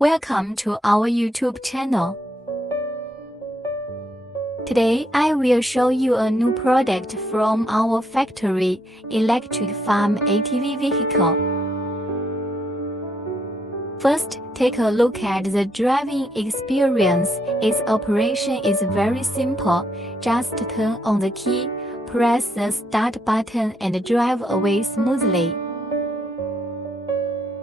Welcome to our YouTube channel. Today I will show you a new product from our factory, electric farm ATV vehicle. First, take a look at the driving experience. Its operation is very simple. Just turn on the key, press the start button and drive away smoothly.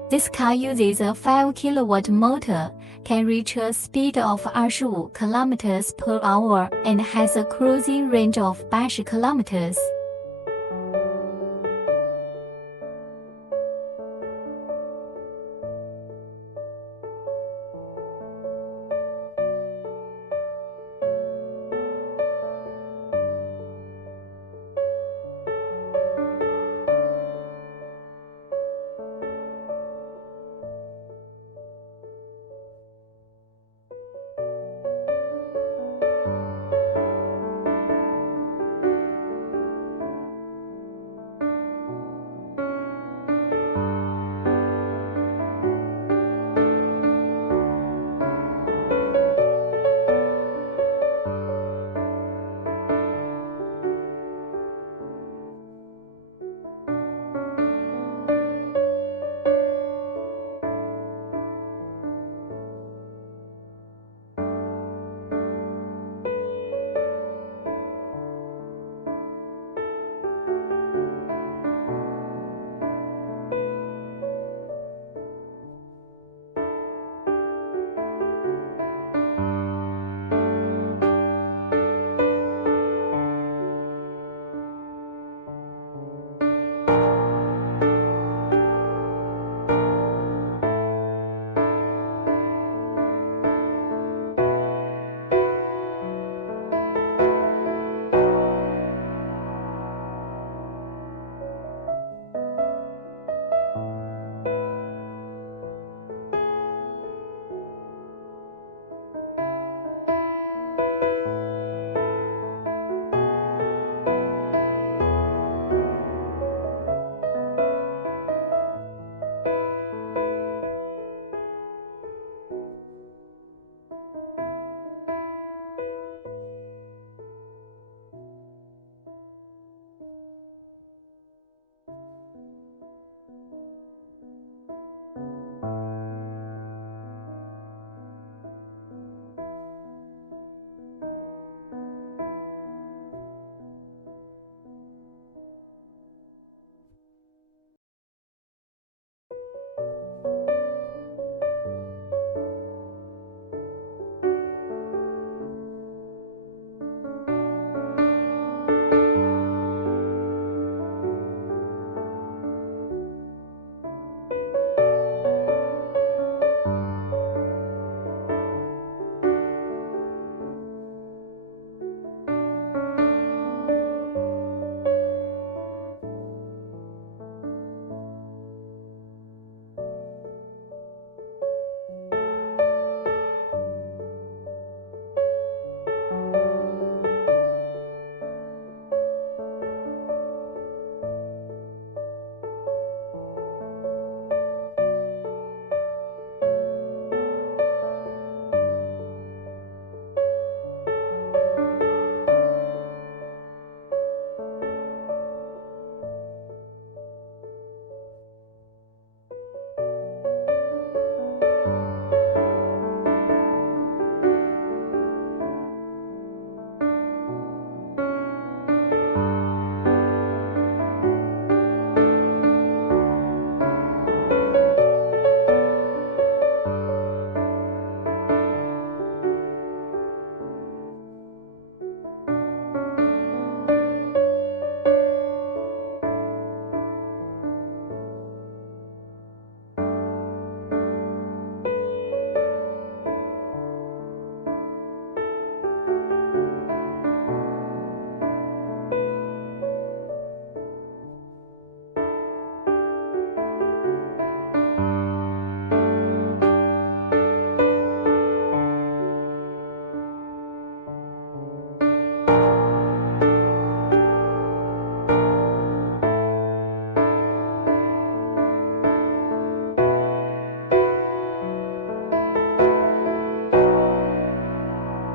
This car uses a 5 kW motor, can reach a speed of 25 km per hour and has a cruising range of 80 km.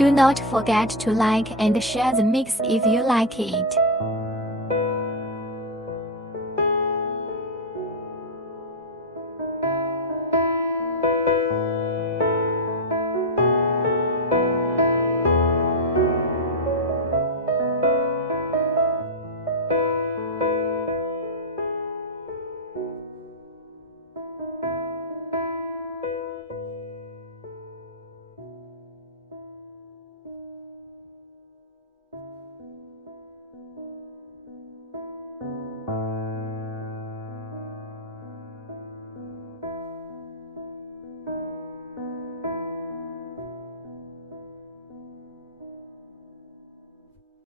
Do not forget to like and share the mix if you like it.